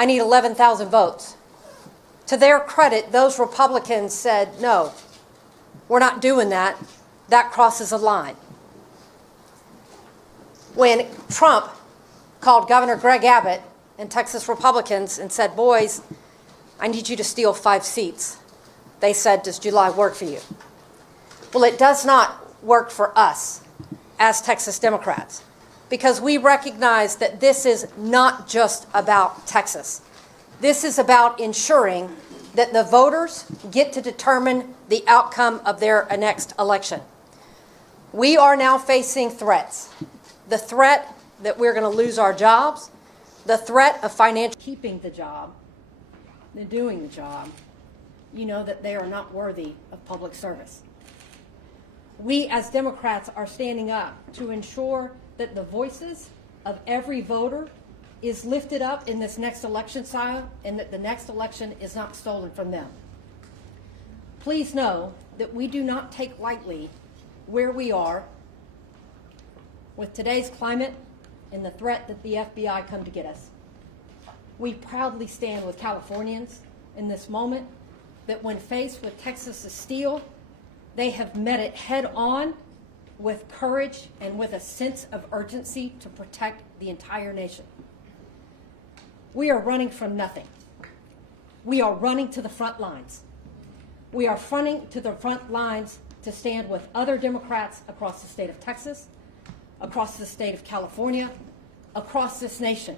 I need 11,000 votes. To their credit, those Republicans said, no, we're not doing that. That crosses a line. When Trump called Governor Greg Abbott and Texas Republicans and said, boys, I need you to steal 5 seats, they said, does July work for you? Well, it does not work for us as Texas Democrats, because we recognize that this is not just about Texas. This is about ensuring that the voters get to determine the outcome of their next election. We are now facing threats. The threat that we're going to lose our jobs, the threat of financial keeping the job, and doing the job, you know that they are not worthy of public service. We as Democrats are standing up to ensure that the voices of every voter is lifted up in this next election cycle and that the next election is not stolen from them. Please know that we do not take lightly where we are with today's climate and the threat that the FBI come to get us. We proudly stand with Californians in this moment that when faced with Texas's steel, they have met it head on with courage and with a sense of urgency to protect the entire nation. We are running from nothing. We are running to the front lines. We are running to the front lines to stand with other Democrats across the state of Texas, across the state of California, across this nation,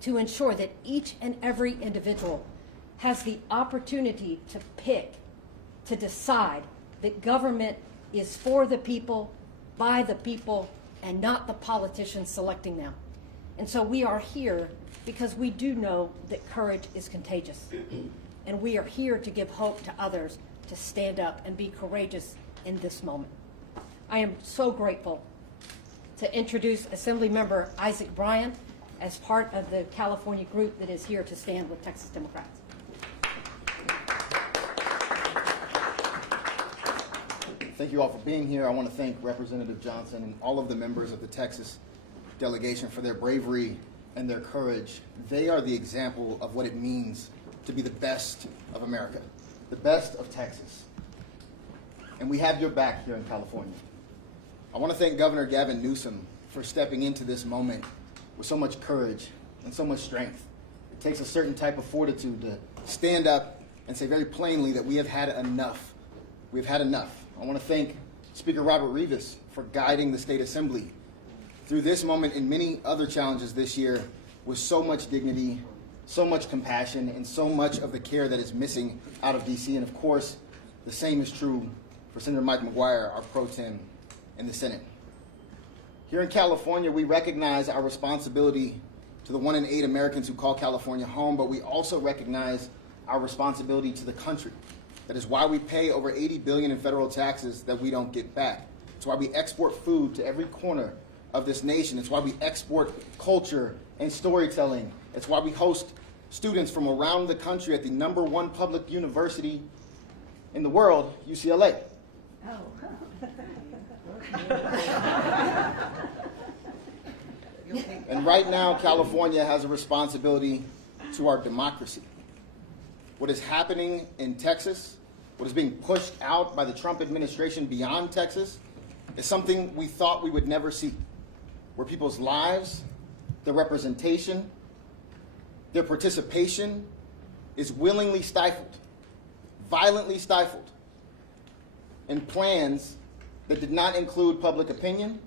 to ensure that each and every individual has the opportunity to pick, to decide that government is for the people, by the people, and not the politicians selecting them. And so we are here because we do know that courage is contagious. And we are here to give hope to others to stand up and be courageous in this moment. I am so grateful to introduce Assemblymember Isaac Bryan as part of the California group that is here to stand with Texas Democrats. Thank you all for being here. I want to thank Representative Johnson and all of the members of the Texas delegation for their bravery and their courage. They are the example of what it means to be the best of America, the best of Texas. And we have your back here in California. I want to thank Governor Gavin Newsom for stepping into this moment with so much courage and so much strength. It takes a certain type of fortitude to stand up and say very plainly that we have had enough. We've had enough. I want to thank Speaker Robert Rivas for guiding the State Assembly through this moment and many other challenges this year with so much dignity, so much compassion, and so much of the care that is missing out of D.C. And of course, the same is true for Senator Mike McGuire, our pro tem in the Senate. Here in California, we recognize our responsibility to the 1 in 8 Americans who call California home, but we also recognize our responsibility to the country. That is why we pay over $80 billion in federal taxes that we don't get back. It's why we export food to every corner of this nation. It's why we export culture and storytelling. It's why we host students from around the country at the #1 public university in the world, UCLA. Oh. And right now, California has a responsibility to our democracy. What is happening in Texas, what is being pushed out by the Trump administration beyond Texas, is something we thought we would never see, where people's lives, their representation, their participation is willingly stifled, violently stifled, in plans that did not include public opinion,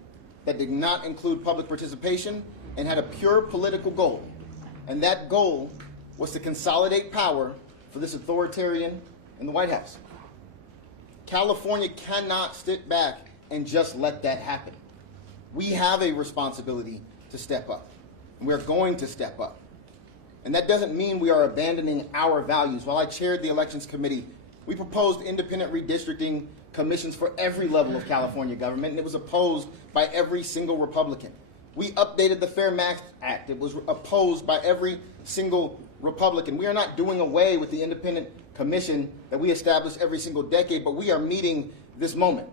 that did not include public participation, and had a pure political goal. And that goal was to consolidate power for this authoritarian in the White House. California cannot sit back and just let that happen. We have a responsibility to step up, and we're going to step up. And that doesn't mean we are abandoning our values. While I chaired the Elections Committee, we proposed independent redistricting commissions for every level of California government, and it was opposed by every single Republican. We updated the Fair Max Act. It was opposed by every single Republican. We are not doing away with the independent commission that we establish every single decade, but we are meeting this moment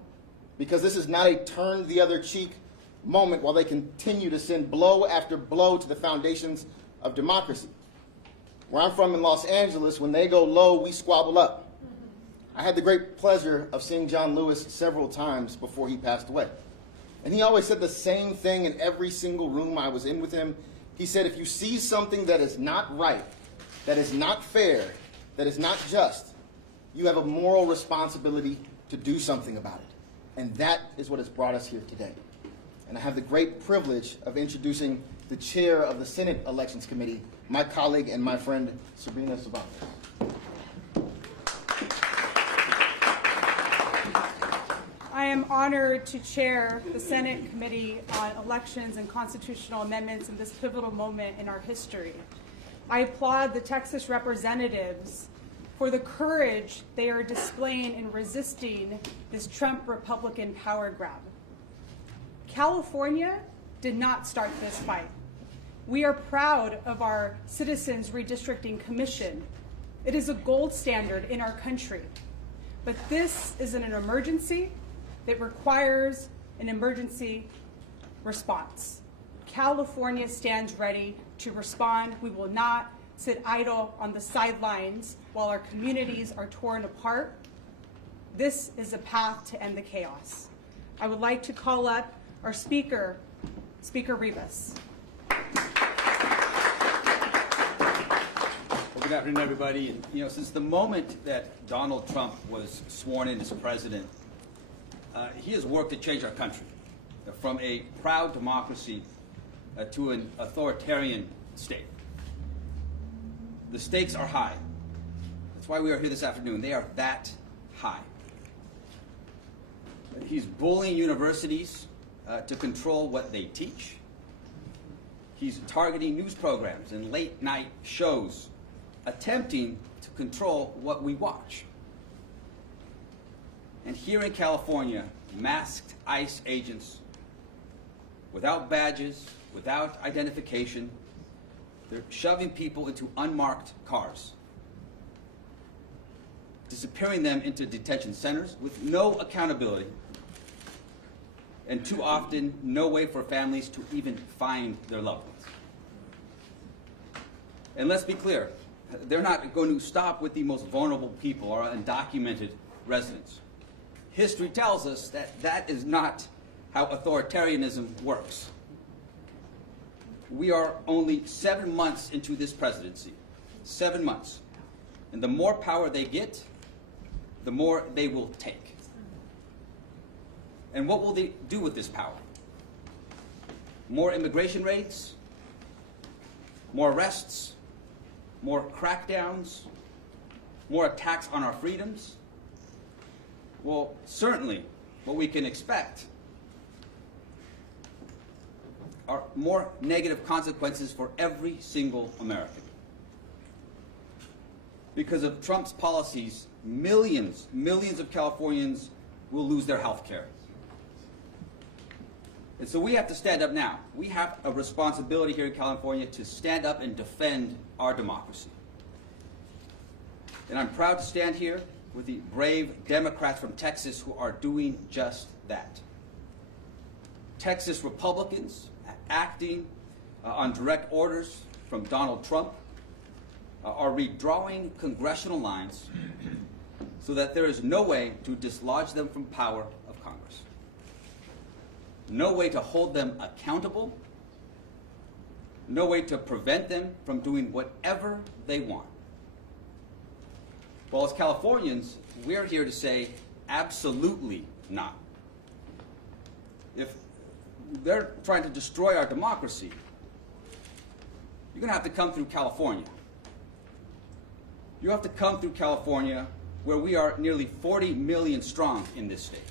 because this is not a turn the other cheek moment while they continue to send blow after blow to the foundations of democracy. Where I'm from in Los Angeles, when they go low, we squabble up. I had the great pleasure of seeing John Lewis several times before he passed away. And he always said the same thing in every single room I was in with him. He said, if you see something that is not right, that is not fair, that is not just, you have a moral responsibility to do something about it. And that is what has brought us here today. And I have the great privilege of introducing the chair of the Senate Elections Committee, my colleague and my friend, Sabrina Cervantes. I am honored to chair the Senate Committee on Elections and Constitutional Amendments in this pivotal moment in our history. I applaud the Texas representatives for the courage they are displaying in resisting this Trump Republican power grab. California did not start this fight. We are proud of our Citizens Redistricting Commission. It is a gold standard in our country. But this is an emergency that requires an emergency response. California stands ready to respond. We will not sit idle on the sidelines while our communities are torn apart. This is a path to end the chaos. I would like to call up our Speaker, Speaker Rivas. Well, good afternoon, everybody. And, since the moment that Donald Trump was sworn in as president, he has worked to change our country from a proud democracy to an authoritarian state. The stakes are high. That's why we are here this afternoon. They are that high. He's bullying universities to control what they teach. He's targeting news programs and late-night shows, attempting to control what we watch. And here in California, masked ICE agents, without badges, without identification, they're shoving people into unmarked cars, disappearing them into detention centers with no accountability, and too often, no way for families to even find their loved ones. And let's be clear, they're not going to stop with the most vulnerable people, our undocumented residents. History tells us that that is not how authoritarianism works. We are only 7 months into this presidency, 7 months. And the more power they get, the more they will take. And what will they do with this power? More immigration raids? More arrests? More crackdowns? More attacks on our freedoms? Well, certainly what we can expect are more negative consequences for every single American. Because of Trump's policies, millions of Californians will lose their health care. And so we have to stand up now. We have a responsibility here in California to stand up and defend our democracy. And I'm proud to stand here with the brave Democrats from Texas who are doing just that. Texas Republicans acting on direct orders from Donald Trump are redrawing congressional lines so that there is no way to dislodge them from power of Congress. No way to hold them accountable. No way to prevent them from doing whatever they want. Well, as Californians, we're here to say absolutely not. If they're trying to destroy our democracy, you're going to have to come through California. You have to come through California, where we are nearly 40 million strong in this state.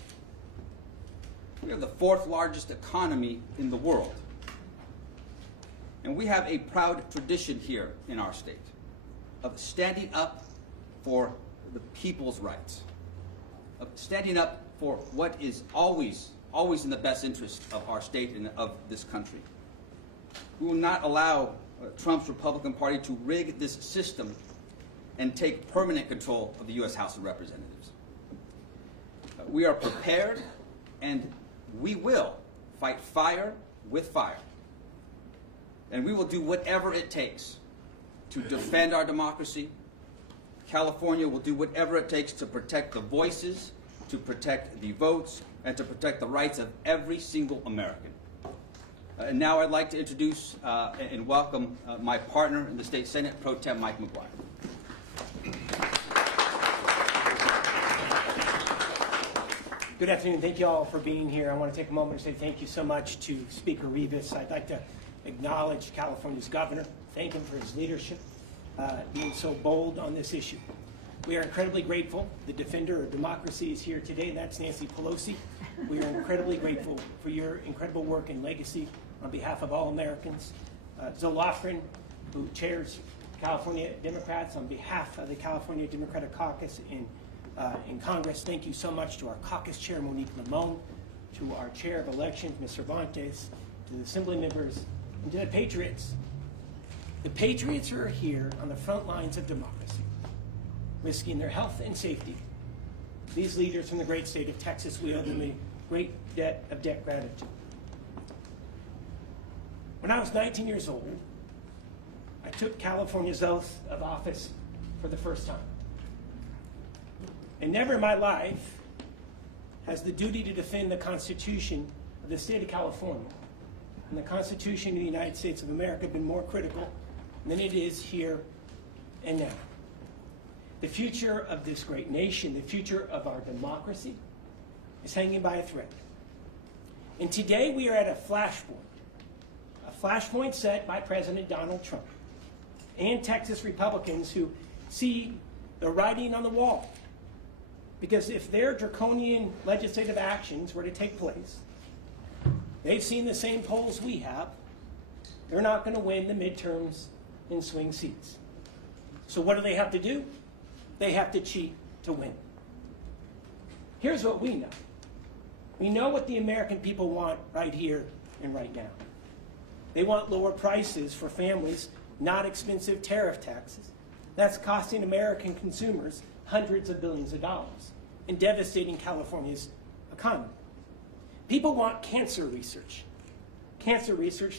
We have the 4th largest economy in the world. And we have a proud tradition here in our state of standing up for the people's rights, of standing up for what is always in the best interest of our state and of this country. We will not allow Trump's Republican Party to rig this system and take permanent control of the U.S. House of Representatives. We are prepared, and we will fight fire with fire. And we will do whatever it takes to defend our democracy. California will do whatever it takes to protect the voices, to protect the votes, and to protect the rights of every single American. And now I'd like to introduce and welcome my partner in the State Senate, Pro Tem Mike McGuire. Good afternoon. Thank you all for being here. I want to take a moment to say thank you so much to Speaker Rivas. I'd like to acknowledge California's governor, thank him for his leadership, being so bold on this issue. We are incredibly grateful. The defender of democracy is here today, and that's Nancy Pelosi. We are incredibly grateful for your incredible work and legacy on behalf of all Americans. Zoe Lofgren, who chairs California Democrats on behalf of the California Democratic Caucus in Congress, thank you so much to our caucus chair, Monique Limon, to our chair of elections, Ms. Cervantes, to the assembly members, and to the patriots. The patriots are here on the front lines of democracy, risking their health and safety. These leaders from the great state of Texas, we owe them a great debt of gratitude. When I was 19 years old, I took California's oath of office for the first time. And never in my life has the duty to defend the Constitution of the state of California and the Constitution of the United States of America been more critical than it is here and now. The future of this great nation, the future of our democracy, is hanging by a thread. And today we are at a flashpoint set by President Donald Trump and Texas Republicans who see the writing on the wall. Because if their draconian legislative actions were to take place, they've seen the same polls we have, they're not going to win the midterms in swing seats. So what do they have to do? They have to cheat to win. Here's what we know. We know what the American people want right here and right now. They want lower prices for families, not expensive tariff taxes. That's costing American consumers hundreds of billions of dollars and devastating California's economy. People want cancer research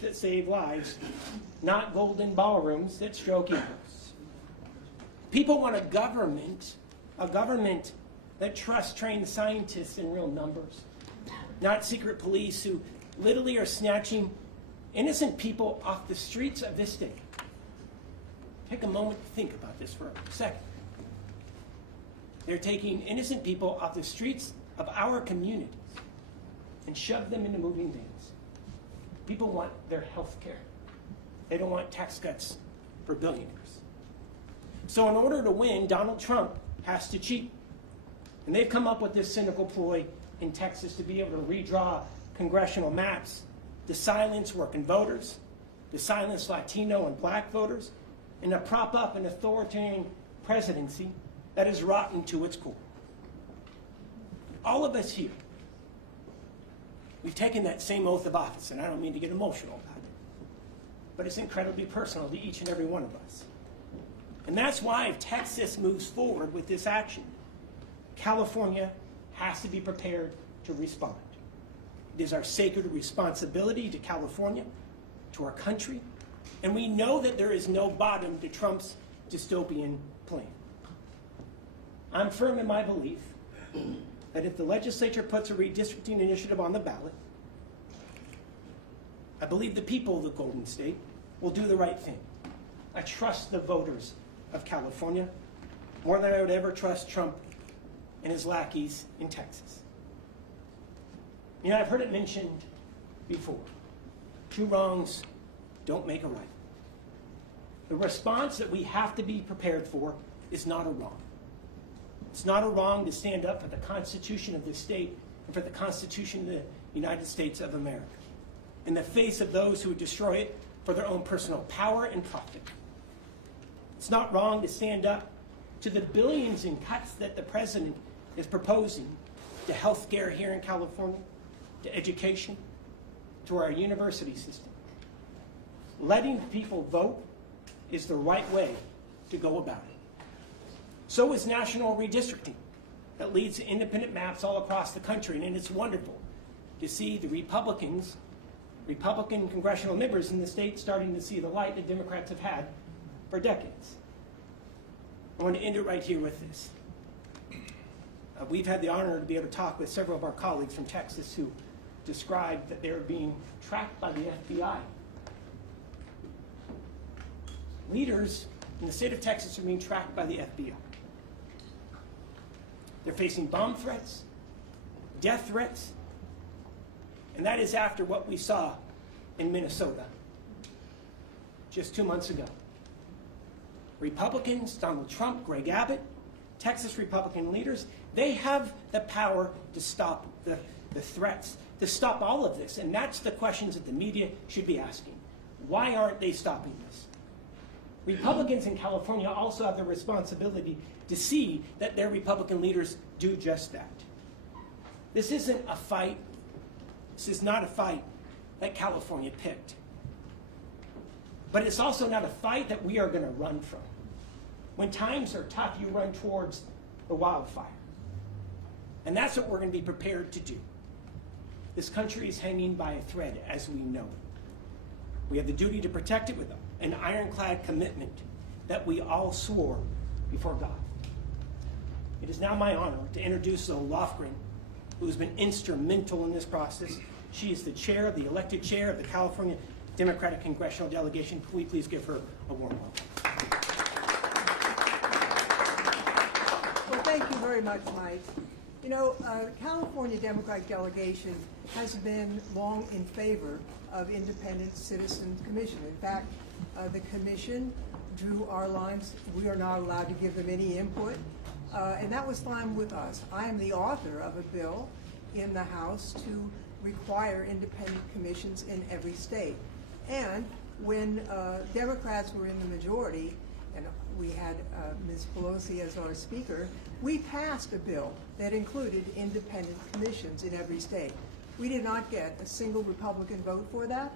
that save lives, not golden ballrooms that stroke egos. People want a government that trusts trained scientists in real numbers, not secret police who literally are snatching innocent people off the streets of this state. Take a moment to think about this for a second. They're taking innocent people off the streets of our communities and shove them into moving vans. People want their health care. They don't want tax cuts for billionaires. So in order to win, Donald Trump has to cheat. And they've come up with this cynical ploy in Texas to be able to redraw congressional maps to silence working voters, to silence Latino and black voters, and to prop up an authoritarian presidency that is rotten to its core. All of us here, we've taken that same oath of office, and I don't mean to get emotional about it, but it's incredibly personal to each and every one of us. And that's why if Texas moves forward with this action, California has to be prepared to respond. It is our sacred responsibility to California, to our country, and we know that there is no bottom to Trump's dystopian plan. I'm firm in my belief that if the legislature puts a redistricting initiative on the ballot, I believe the people of the Golden State will do the right thing. I trust the voters of California more than I would ever trust Trump and his lackeys in Texas. You know, I've heard it mentioned before. Two wrongs don't make a right. The response that we have to be prepared for is not a wrong. It's not a wrong to stand up for the Constitution of this state and for the Constitution of the United States of America in the face of those who would destroy it for their own personal power and profit. It's not wrong to stand up to the billions in cuts that the president is proposing to health care here in California, to education, to our university system. Letting people vote is the right way to go about it. So is national redistricting that leads to independent maps all across the country, and it's wonderful to see the Republican congressional members in the state starting to see the light that Democrats have had for decades. I want to end it right here with this. We've had the honor to be able to talk with several of our colleagues from Texas who described that they're being tracked by the FBI. Leaders in the state of Texas are being tracked by the FBI. They're facing bomb threats, death threats, and that is after what we saw in Minnesota just 2 months ago. Republicans, Donald Trump, Greg Abbott, Texas Republican leaders, they have the power to stop the threats, to stop all of this. And that's the questions that the media should be asking. Why aren't they stopping this? Republicans in California also have the responsibility to see that their Republican leaders do just that. This isn't a fight. This is not a fight that California picked. But it's also not a fight that we are going to run from. When times are tough, you run towards the wildfire. And that's what we're going to be prepared to do. This country is hanging by a thread, as we know. We have the duty to protect it with an ironclad commitment that we all swore before God. It is now my honor to introduce Zoe Lofgren, who has been instrumental in this process. She is the elected chair of the California Democratic Congressional Delegation. Can we please give her a warm welcome? Well, thank you very much, Mike. You know, California Democratic Delegation has been long in favor of independent citizen commission. In fact, the commission drew our lines. We are not allowed to give them any input, and that was fine with us. I am the author of a bill in the House to require independent commissions in every state. And when Democrats were in the majority, and we had Ms. Pelosi as our speaker, we passed a bill that included independent commissions in every state. We did not get a single Republican vote for that,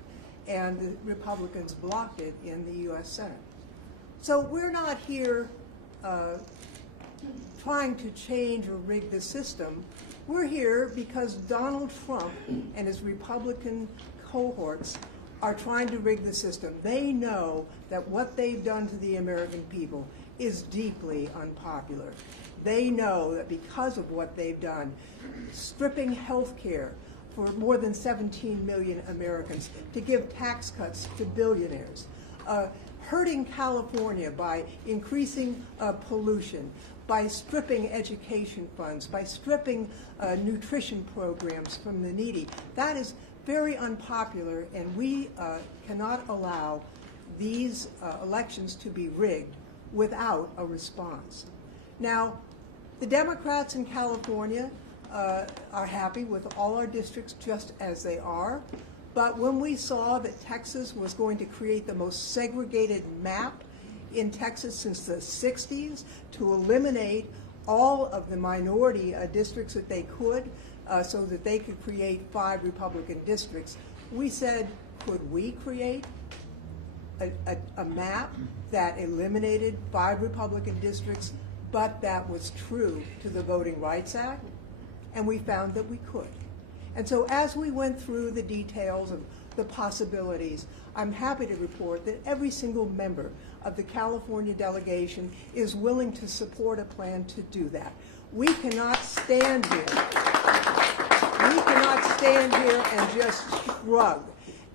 and the Republicans blocked it in the U.S. Senate. So we're not here trying to change or rig the system. We're here because Donald Trump and his Republican cohorts are trying to rig the system. They know that what they've done to the American people is deeply unpopular. They know that because of what they've done, stripping health care for more than 17 million Americans, to give tax cuts to billionaires, hurting California by increasing pollution, by stripping education funds, by stripping nutrition programs from the needy. That is very unpopular, and we cannot allow these elections to be rigged without a response. Now, the Democrats in California are happy with all our districts just as they are, but when we saw that Texas was going to create the most segregated map in Texas since the 60s to eliminate all of the minority districts that they could, so that they could create 5 Republican districts, we said, could we create a map that eliminated 5 Republican districts, but that was true to the Voting Rights Act? And we found that we could. And so as we went through the details of the possibilities, I'm happy to report that every single member of the California delegation is willing to support a plan to do that. We cannot stand here. We cannot stand here and just shrug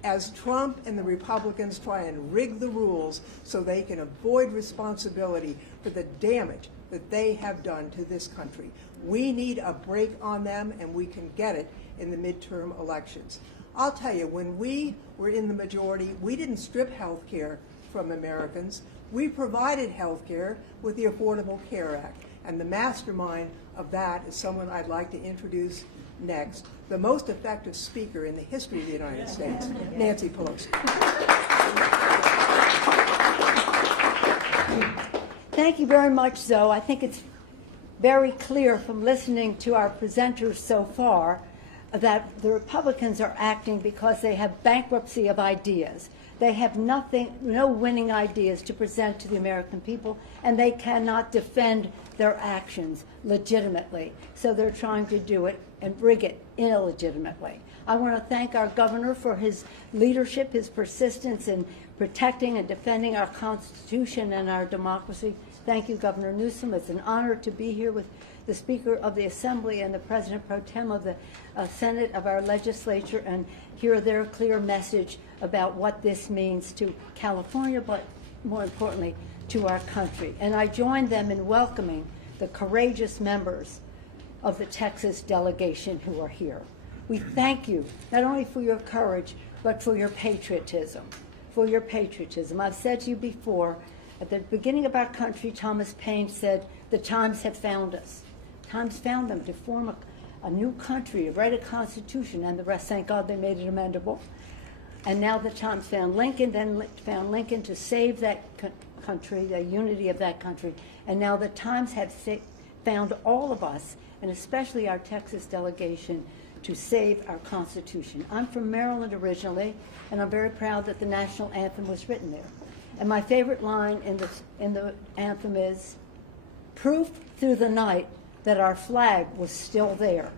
as Trump and the Republicans try and rig the rules so they can avoid responsibility for the damage that they have done to this country. We need a break on them, and we can get it in the midterm elections. I'll tell you, when we were in the majority, we didn't strip health care from Americans. We provided health care with the Affordable Care Act. And the mastermind of that is someone I'd like to introduce next, the most effective speaker in the history of the United States, Nancy Pelosi. Thank you very much, Zoe. I think it's very clear from listening to our presenters so far that the Republicans are acting because they have bankruptcy of ideas. They have no winning ideas to present to the American people, and they cannot defend their actions legitimately. So they're trying to do it and rig it illegitimately. I want to thank our governor for his leadership, his persistence in protecting and defending our Constitution and our democracy. Thank you, Governor Newsom. It's an honor to be here with the Speaker of the Assembly and the President Pro Tem of the Senate of our legislature and hear their clear message about what this means to California, but more importantly, to our country. And I join them in welcoming the courageous members of the Texas delegation who are here. We thank you not only for your courage, but for your patriotism. For your patriotism. I've said to you before, at the beginning of our country, Thomas Paine said, the times have found us. Times found them to form a new country, to write a constitution, and the rest, thank God, they made it amendable. And now the times found Lincoln, then found Lincoln to save that country, the unity of that country. And now the times have found all of us, and especially our Texas delegation, to save our Constitution. I'm from Maryland originally, and I'm very proud that the national anthem was written there. And my favorite line in the anthem is, proof through the night that our flag was still there.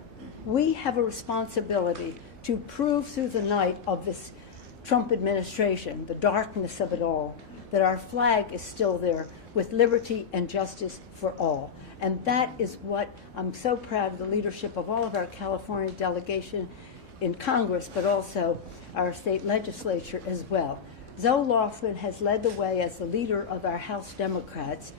We have a responsibility to prove through the night of this Trump administration, the darkness of it all, that our flag is still there with liberty and justice for all. And that is what I'm so proud of the leadership of all of our California delegation in Congress, but also our state legislature as well. Zoe Laughlin has led the way as the leader of our House Democrats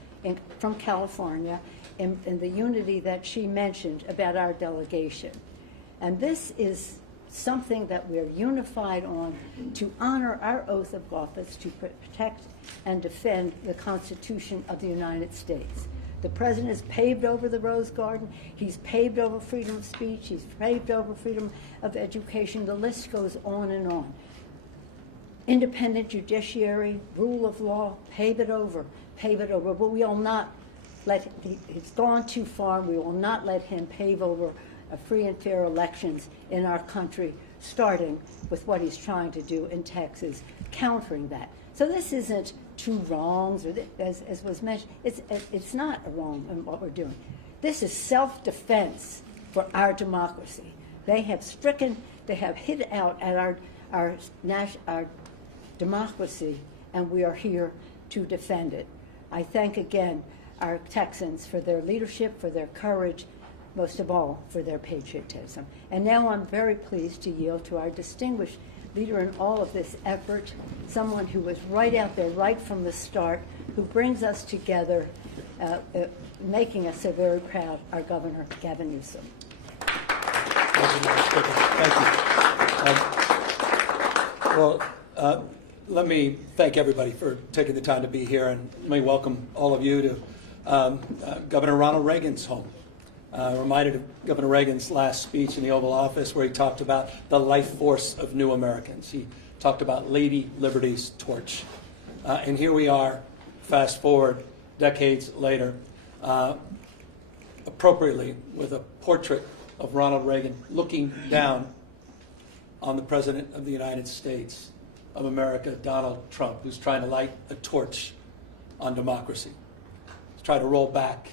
from California in the unity that she mentioned about our delegation. And this is something that we're unified on to honor our oath of office to protect and defend the Constitution of the United States. The president has paved over the Rose Garden. He's paved over freedom of speech. He's paved over freedom of education. The list goes on and on. Independent judiciary, rule of law, pave it over. But we will not let, he's gone too far. We will not let him pave over free and fair elections in our country, starting with what he's trying to do in Texas, countering that. So this isn't two wrongs, or as was mentioned, it's not a wrong in what we're doing. This is self-defense for our democracy. They have hit out at our democracy, and we are here to defend it. I thank again our Texans for their leadership, for their courage, most of all for their patriotism. And now I'm very pleased to yield to our distinguished leader in all of this effort, someone who was right out there right from the start, who brings us together, making us so very proud, our Governor, Gavin Newsom. Thank you. Let me thank everybody for taking the time to be here, and let me welcome all of you to Governor Ronald Reagan's home. Reminded of Governor Reagan's last speech in the Oval Office, where he talked about the life force of new Americans. He talked about Lady Liberty's torch. And here we are, fast forward decades later, appropriately with a portrait of Ronald Reagan looking down on the President of the United States of America, Donald Trump, who's trying to light a torch on democracy. He's trying to roll back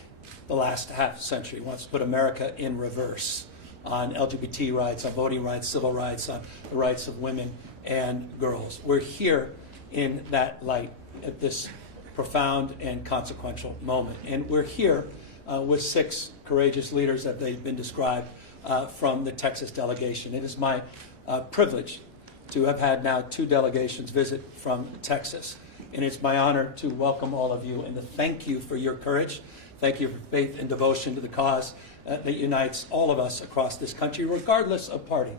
the last half century, wants to put America in reverse on LGBT rights, on voting rights, civil rights, on the rights of women and girls. We're here in that light at this profound and consequential moment. And we're here with 6 courageous leaders that they've been described from the Texas delegation. It is my privilege to have had now 2 delegations visit from Texas. And it's my honor to welcome all of you and to thank you for your courage. Thank you for faith and devotion to the cause that unites all of us across this country, regardless of party.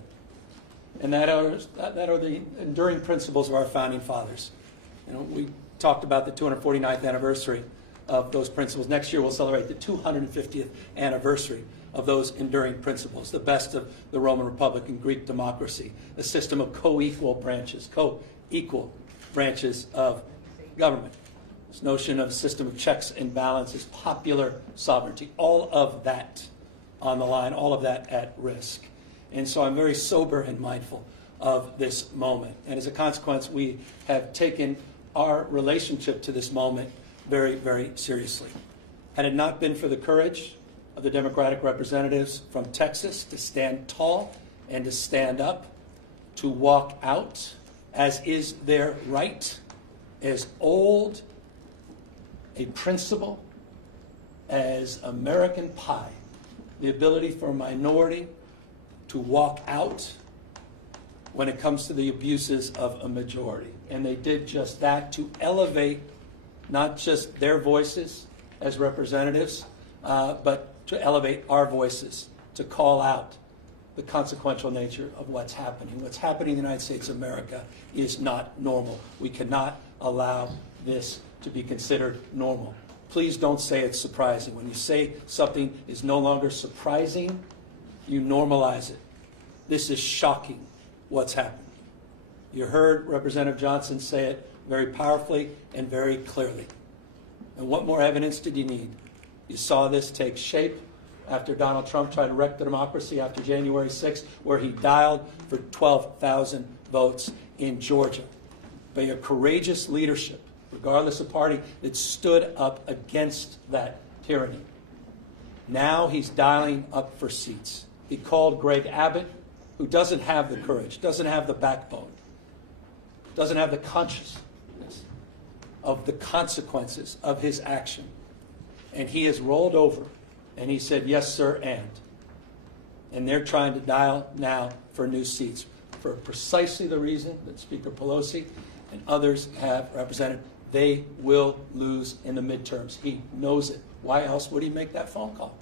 And that are the enduring principles of our founding fathers. You know, we talked about the 249th anniversary of those principles. Next year we'll celebrate the 250th anniversary of those enduring principles, the best of the Roman Republic and Greek democracy, a system of co-equal branches of government. This notion of a system of checks and balances, popular sovereignty, all of that on the line, all of that at risk. And so I'm very sober and mindful of this moment. And as a consequence, we have taken our relationship to this moment very, very seriously. Had it not been for the courage of the Democratic representatives from Texas to stand tall and to stand up, to walk out, as is their right, as old a principle as American pie, the ability for a minority to walk out when it comes to the abuses of a majority. And they did just that to elevate not just their voices as representatives, but to elevate our voices, to call out the consequential nature of what's happening. What's happening in the United States of America is not normal. We cannot allow this to be considered normal. Please don't say it's surprising. When you say something is no longer surprising, you normalize it. This is shocking, what's happening. You heard Representative Johnson say it very powerfully and very clearly. And what more evidence did you need? You saw this take shape after Donald Trump tried to wreck the democracy after January 6th, where he dialed for 12,000 votes in Georgia. By a courageous leadership, regardless of party, that stood up against that tyranny. Now he's dialing up for seats. He called Greg Abbott, who doesn't have the courage, doesn't have the backbone, doesn't have the consciousness of the consequences of his action. And he has rolled over and he said, yes, sir, and they're trying to dial now for new seats for precisely the reason that Speaker Pelosi and others have represented. They will lose in the midterms. He knows it. Why else would he make that phone call?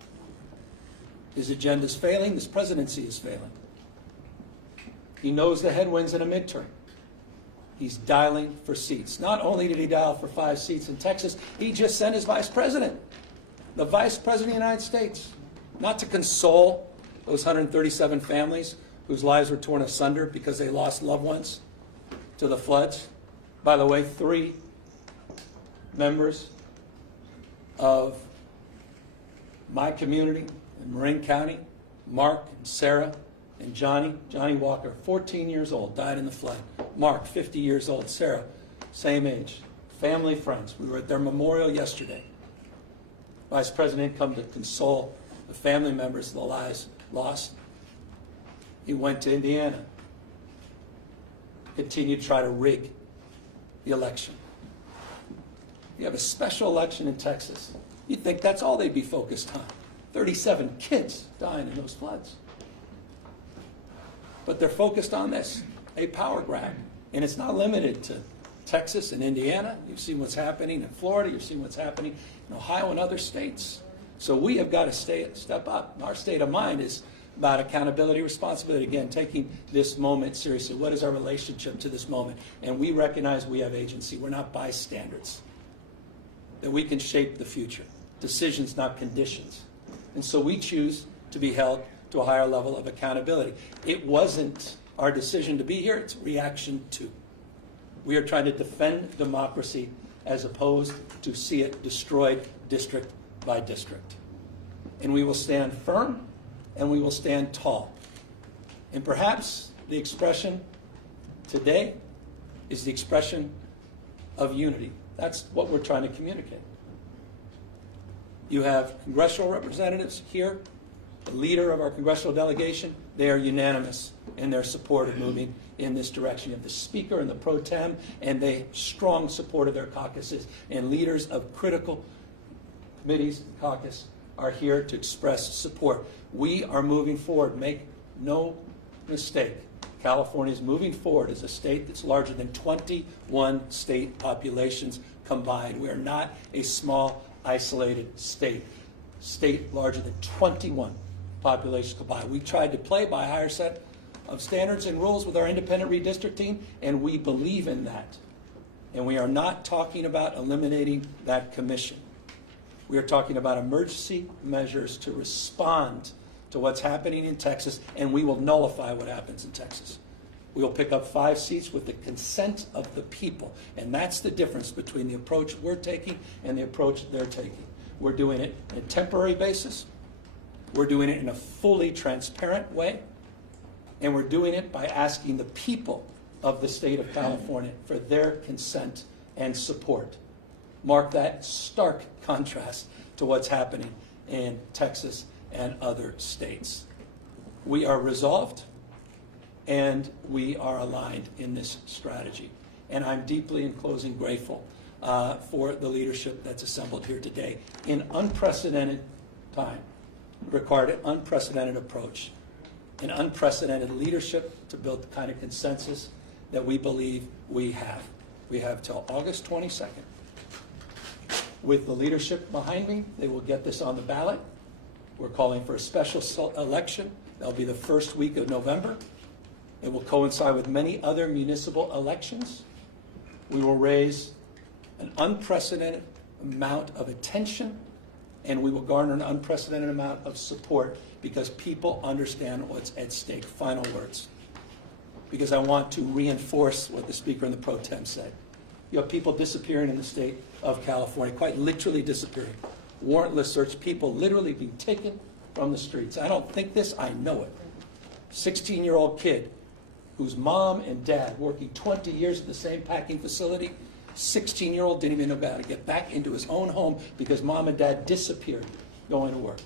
His agenda's failing. This presidency is failing. He knows the headwinds in a midterm. He's dialing for seats. Not only did he dial for 5 seats in Texas, he just sent his vice president, the vice president of the United States, not to console those 137 families whose lives were torn asunder because they lost loved ones to the floods. By the way, 3 members of my community in Marin County, Mark and Sarah and Johnny Walker, 14 years old, died in the flood. Mark, 50 years old. Sarah, same age. Family, friends. We were at their memorial yesterday. Vice President come to console the family members of the lives lost. He went to Indiana, continued to try to rig the election. You have a special election in Texas. You'd think that's all they'd be focused on. 37 kids dying in those floods. But they're focused on this, a power grab. And it's not limited to Texas and Indiana. You've seen what's happening in Florida. You've seen what's happening in Ohio and other states. So we have got to step up. Our state of mind is about accountability, responsibility. Again, taking this moment seriously. What is our relationship to this moment? And we recognize we have agency. We're not bystanders. That we can shape the future. Decisions, not conditions. And so we choose to be held to a higher level of accountability. It wasn't our decision to be here, it's reaction to. We are trying to defend democracy as opposed to see it destroyed district by district. And we will stand firm and we will stand tall. And perhaps the expression today is the expression of unity. That's what we're trying to communicate. You have congressional representatives here, the leader of our congressional delegation. They are unanimous in their support of moving in this direction. You have the Speaker and the Pro Tem, and they strong support of their caucuses. And leaders of critical committees, caucus, are here to express support. We are moving forward. Make no mistake. California is moving forward as a state that's larger than 21 state populations combined. We are not a small, isolated state. State larger than 21 populations combined. We tried to play by a higher set of standards and rules with our independent redistricting, and we believe in that. And we are not talking about eliminating that commission. We are talking about emergency measures to respond to what's happening in Texas, and we will nullify what happens in Texas. We will pick up 5 seats with the consent of the people, and that's the difference between the approach we're taking and the approach they're taking. We're doing it on a temporary basis. We're doing it in a fully transparent way, and we're doing it by asking the people of the state of California for their consent and support. Mark that stark contrast to what's happening in Texas and other states. We are resolved and we are aligned in this strategy. And I'm deeply, in closing, grateful for the leadership that's assembled here today in unprecedented time. Required an unprecedented approach, an unprecedented leadership to build the kind of consensus that we believe we have. We have till August 22nd. With the leadership behind me, they will get this on the ballot. We're calling for a special election. That'll be the first week of November. It will coincide with many other municipal elections. We will raise an unprecedented amount of attention, and we will garner an unprecedented amount of support because people understand what's at stake. Final words. Because I want to reinforce what the Speaker and the Pro Tem said. You have people disappearing in the state of California, quite literally disappearing. Warrantless search, people literally being taken from the streets. I don't think this, I know it. 16-year-old kid whose mom and dad working 20 years at the same packing facility, 16-year-old didn't even know how to get back into his own home because mom and dad disappeared going to work.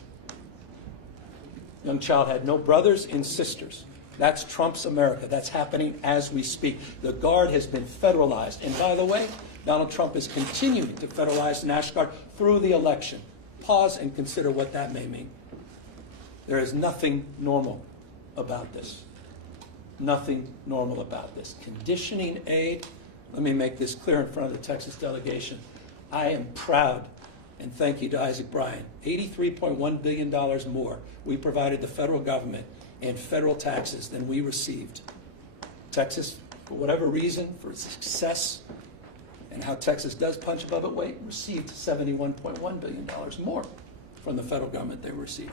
Young child had no brothers and sisters. That's Trump's America. That's happening as we speak. The Guard has been federalized. And by the way, Donald Trump is continuing to federalize the National Guard through the election. Pause and consider what that may mean. There is nothing normal about this. Nothing normal about this. Conditioning aid, let me make this clear in front of the Texas delegation. I am proud, and thank you to Isaac Bryan, $83.1 billion more we provided the federal government in federal taxes than we received. Texas, for whatever reason, for success, and how Texas does punch above its weight, received $71.1 billion more from the federal government they received.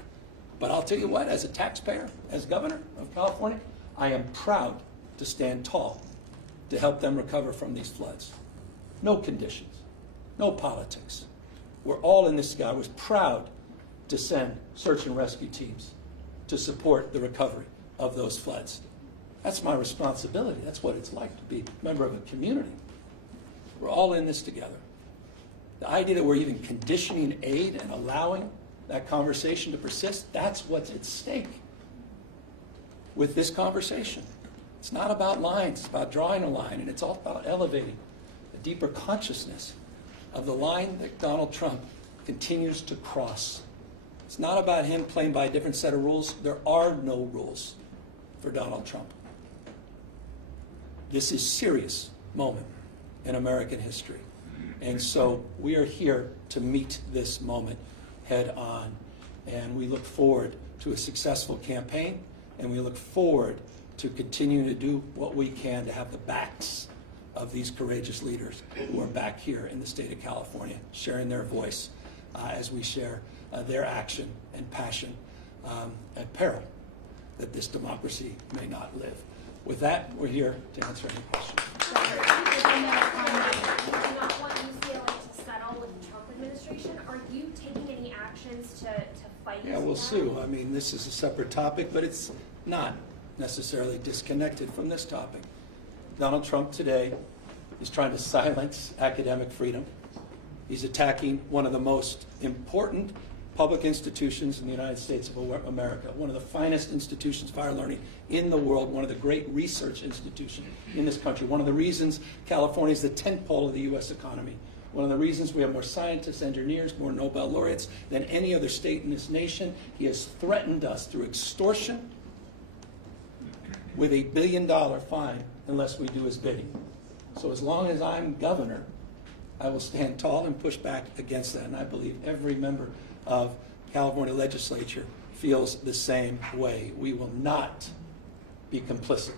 But I'll tell you what, as a taxpayer, as governor of California, I am proud to stand tall to help them recover from these floods. No conditions, no politics. We're all in this together. I was proud to send search and rescue teams to support the recovery of those floods. That's my responsibility. That's what it's like to be a member of a community. We're all in this together. The idea that we're even conditioning aid and allowing that conversation to persist, that's what's at stake with this conversation. It's not about lines, it's about drawing a line, and it's all about elevating a deeper consciousness of the line that Donald Trump continues to cross. It's not about him playing by a different set of rules. There are no rules for Donald Trump. This is a serious moment in American history. And so we are here to meet this moment head on. And we look forward to a successful campaign, and we look forward to continuing to do what we can to have the backs of these courageous leaders who are back here in the state of California, sharing their voice as we share their action and passion at peril that this democracy may not live. With that, we're here to answer any questions. Do you not want UCLA to settle with the Trump administration? Are you taking any actions to fight? Yeah, we'll sue. I mean, this is a separate topic, but it's not necessarily disconnected from this topic. Donald Trump today is trying to silence academic freedom. He's attacking one of the most important public institutions in the United States of America, one of the finest institutions of higher learning in the world, one of the great research institutions in this country, one of the reasons California is the tentpole of the U.S. economy, one of the reasons we have more scientists, engineers, more Nobel laureates than any other state in this nation. He has threatened us through extortion with a $1 billion fine unless we do his bidding. So as long as I'm governor, I will stand tall and push back against that. And I believe every member of California legislature feels the same way. We will not be complicit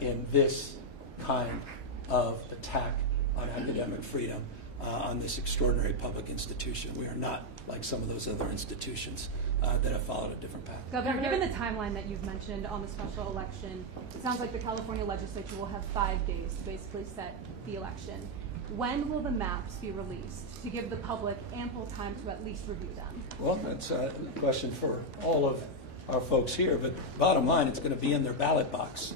in this kind of attack on academic freedom on this extraordinary public institution. We are not like some of those other institutions that have followed a different path. Governor, given the timeline that you've mentioned on the special election, it sounds like the California legislature will have 5 days to basically set the election. When will the maps be released to give the public ample time to at least review them? Well, that's a question for all of our folks here, but bottom line, it's going to be in their ballot box.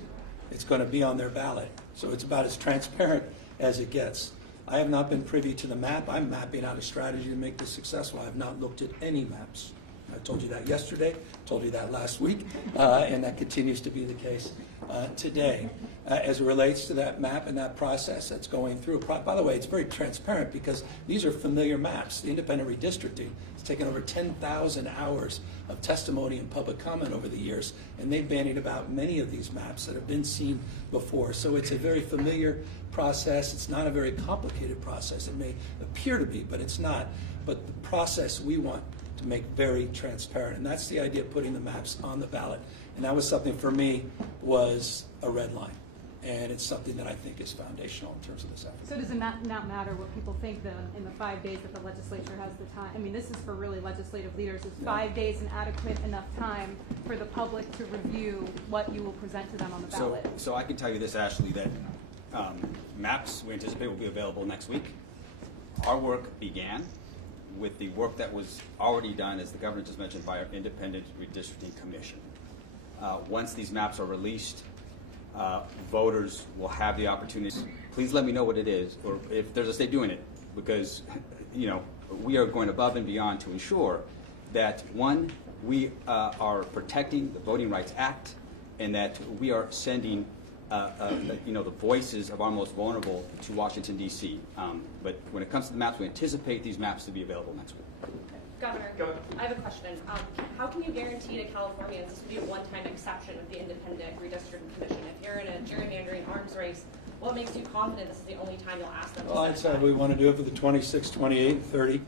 It's going to be on their ballot. So it's about as transparent as it gets. I have not been privy to the map. I'm mapping out a strategy to make this successful. I have not looked at any maps. I told you that yesterday, told you that last week, and that continues to be the case today. as it relates to that map and that process that's going through. By the way, it's very transparent because these are familiar maps. The independent redistricting has taken over 10,000 hours of testimony and public comment over the years, and they've bandied about many of these maps that have been seen before. So it's a very familiar process. It's not a very complicated process. It may appear to be, but it's not. But the process we want to make very transparent, and that's the idea of putting the maps on the ballot. And that was something for me was a red line. And it's something that I think is foundational in terms of this effort. So does it not matter what people think then in the 5 days that the legislature has the time? I mean, this is for really legislative leaders. Is 5 days an adequate enough time for the public to review what you will present to them on the ballot? So I can tell you this, Ashley, that maps we anticipate will be available next week. Our work began with the work that was already done, as the governor just mentioned, by our independent redistricting commission. Once these maps are released, voters will have the opportunity. Please let me know what it is, or if there's a state doing it, because we are going above and beyond to ensure that, one, we are protecting the Voting Rights Act, and that we are sending the voices of our most vulnerable to Washington, D.C. But when it comes to the maps, we anticipate these maps to be available next week. Governor, I have a question. How can you guarantee to Californians this will be a one-time exception of the Independent Redistricting Commission? If you're in a gerrymandering arms race, what makes you confident this is the only time you'll ask them? Well, I'd say we want to do it for the 26, 28, and 30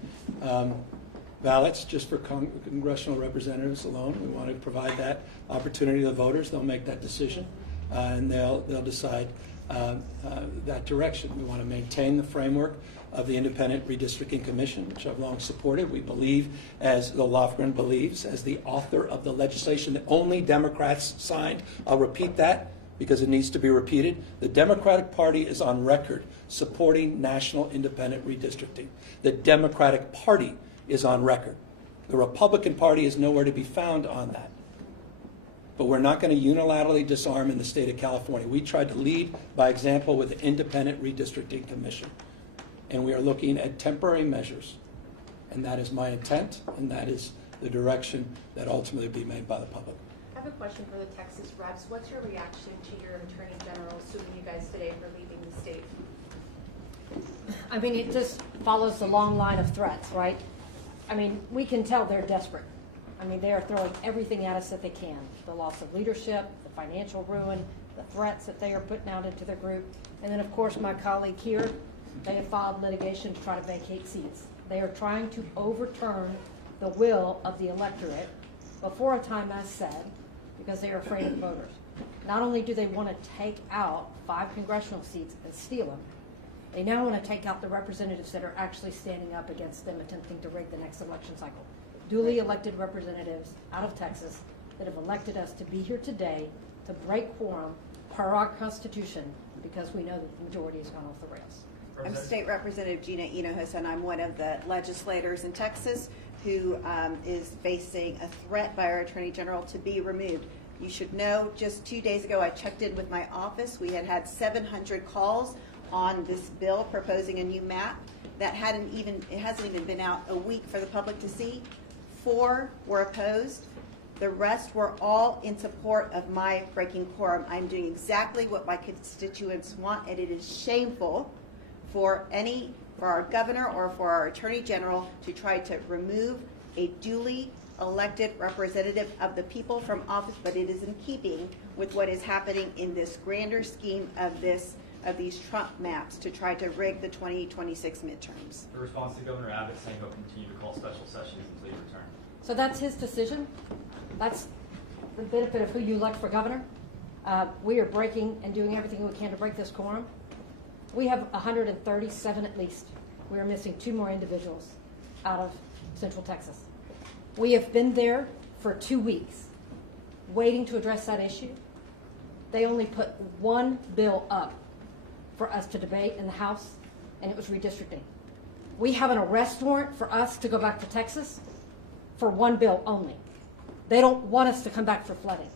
ballots, just for congressional representatives alone. We want to provide that opportunity to the voters. They'll make that decision, and they'll decide that direction. We want to maintain the framework of the Independent Redistricting Commission, which I've long supported. We believe, as the Lofgren believes, as the author of the legislation that only Democrats signed. I'll repeat that because it needs to be repeated. The Democratic Party is on record supporting national independent redistricting. The Democratic Party is on record. The Republican Party is nowhere to be found on that. But we're not going to unilaterally disarm in the state of California. We tried to lead by example with the Independent Redistricting Commission. And we are looking at temporary measures. And that is my intent, and that is the direction that ultimately will be made by the public. I have a question for the Texas reps. What's your reaction to your Attorney General suing you guys today for leaving the state? I mean, it just follows the long line of threats, right? I mean, we can tell they're desperate. I mean, they are throwing everything at us that they can. The loss of leadership, the financial ruin, the threats that they are putting out into their group. And then, of course, my colleague here, they have filed litigation to try to vacate seats. They are trying to overturn the will of the electorate before a time as said, because they are afraid of voters. Not only do they want to take out 5 congressional seats and steal them, they now want to take out the representatives that are actually standing up against them, attempting to rig the next election cycle. Duly elected representatives out of Texas that have elected us to be here today to break quorum per our Constitution, because we know that the majority has gone off the rails. I'm State Representative Gina Hinojosa, and I'm one of the legislators in Texas who is facing a threat by our Attorney General to be removed. You should know, just 2 days ago I checked in with my office. We had 700 calls on this bill proposing a new map that hasn't even been out a week for the public to see. 4 were opposed. The rest were all in support of my breaking quorum. I'm doing exactly what my constituents want, and it is shameful for our governor or for our Attorney General to try to remove a duly elected representative of the people from office, but it is in keeping with what is happening in this grander scheme of these Trump maps to try to rig the 2026 midterms. The response to Governor Abbott saying he'll continue to call special sessions until you return. So that's his decision. That's the benefit of who you elect for governor. We are breaking and doing everything we can to break this quorum. We have 137 at least. We are missing 2 more individuals out of Central Texas. We have been there for 2 weeks waiting to address that issue. They only put 1 bill up for us to debate in the House, and it was redistricting. We have an arrest warrant for us to go back to Texas for 1 bill only. They don't want us to come back for flooding.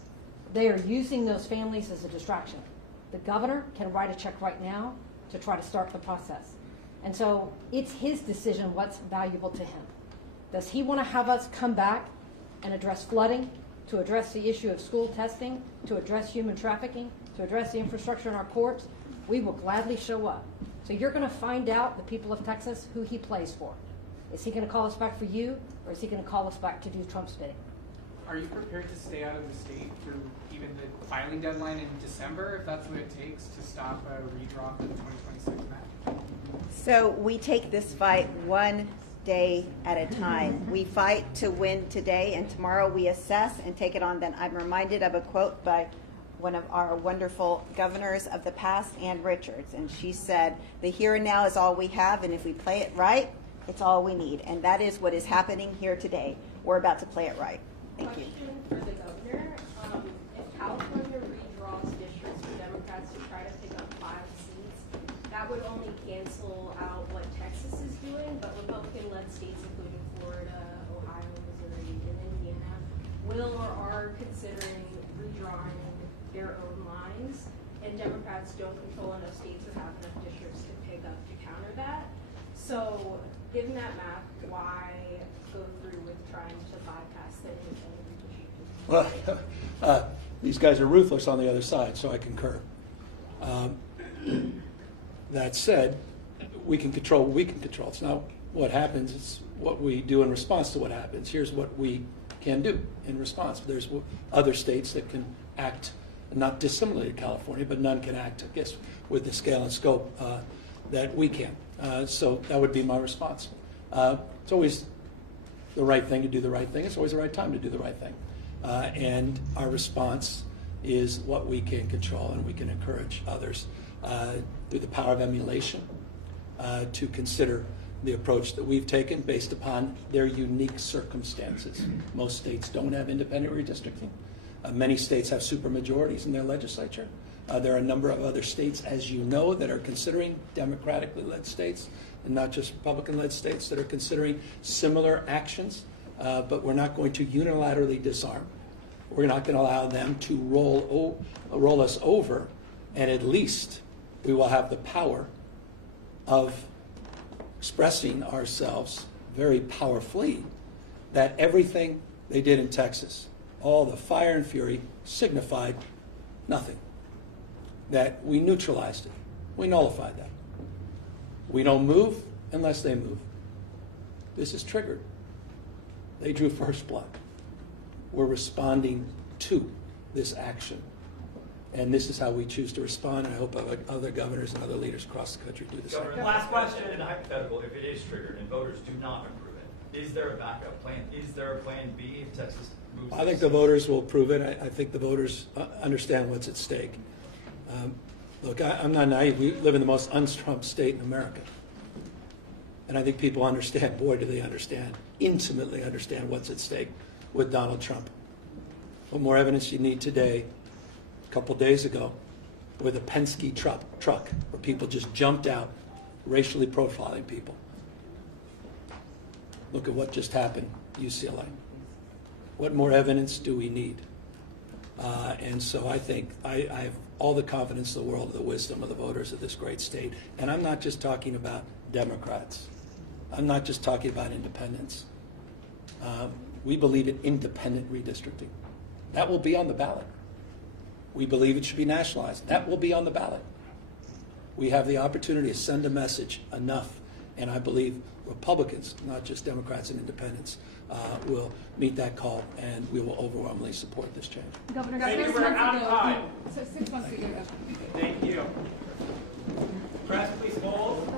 They are using those families as a distraction. The governor can write a check right now to try to start the process. And so it's his decision what's valuable to him. Does he want to have us come back and address flooding, to address the issue of school testing, to address human trafficking, to address the infrastructure in our courts, we will gladly show up. So you're going to find out, the people of Texas, who he plays for. Is he going to call us back for you, or is he going to call us back to do Trump's bidding? Are you prepared to stay out of the state through even the filing deadline in December, if that's what it takes to stop a redraw for the 2026 map? So we take this fight one day at a time. We fight to win today, and tomorrow we assess and take it on. Then I'm reminded of a quote by one of our wonderful governors of the past, Ann Richards, and she said, "The here and now is all we have, and if we play it right, it's all we need." And that is what is happening here today. We're about to play it right. Thank you. Question for the governor. If California redraws districts for Democrats to try to pick up 5 seats, that would only cancel out what Texas is doing, but Republican-led states, including Florida, Ohio, Missouri, and Indiana, will or are considering redrawing their own lines, and Democrats don't control enough states or have enough districts to pick up to counter that. So, given that map, why go through with trying to bypass the independent redistricting? Well, these guys are ruthless on the other side, so I concur. That said, we can control what we can control. It's not what happens, it's what we do in response to what happens. Here's what we can do in response. There's other states that can act not dissimilarly to California, but none can act, I guess, with the scale and scope that we can. So that would be my response. It's always the right thing to do the right thing. It's always the right time to do the right thing. And our response is what we can control, and we can encourage others through the power of emulation to consider the approach that we've taken based upon their unique circumstances. Most states don't have independent redistricting. Many states have supermajorities in their legislature. There are a number of other states, as you know, that are considering democratically led states and not just Republican-led states that are considering similar actions, but we're not going to unilaterally disarm. We're not going to allow them to roll us over, and at least we will have the power of expressing ourselves very powerfully that everything they did in Texas, all the fire and fury, signified nothing. That we neutralized it. We nullified that. We don't move unless they move. This is triggered. They drew first blood. We're responding to this action. And this is how we choose to respond, and I hope other governors and other leaders across the country do the same. Governor, last question. In a hypothetical, if it is triggered and voters do not approve it, is there a backup plan? Is there a plan B if Texas moves? I think the voters will approve it. I think the voters understand what's at stake. Look, I'm not naive. We live in the most un-Trump state in America. And I think people understand, boy, do they understand, intimately understand what's at stake with Donald Trump. What more evidence you need today, a couple days ago, with a Penske truck where people just jumped out, racially profiling people. Look at what just happened, UCLA. What more evidence do we need? And so I think I have all the confidence in the world of the wisdom of the voters of this great state. And I'm not just talking about Democrats. I'm not just talking about independents. We believe in independent redistricting. That will be on the ballot. We believe it should be nationalized. That will be on the ballot. We have the opportunity to send a message enough, and I believe Republicans, not just Democrats and independents, will meet that call, and we will overwhelmingly support this change. Governor, Thank you. We're out of time. 6 months ago. Thank you. Press, please hold.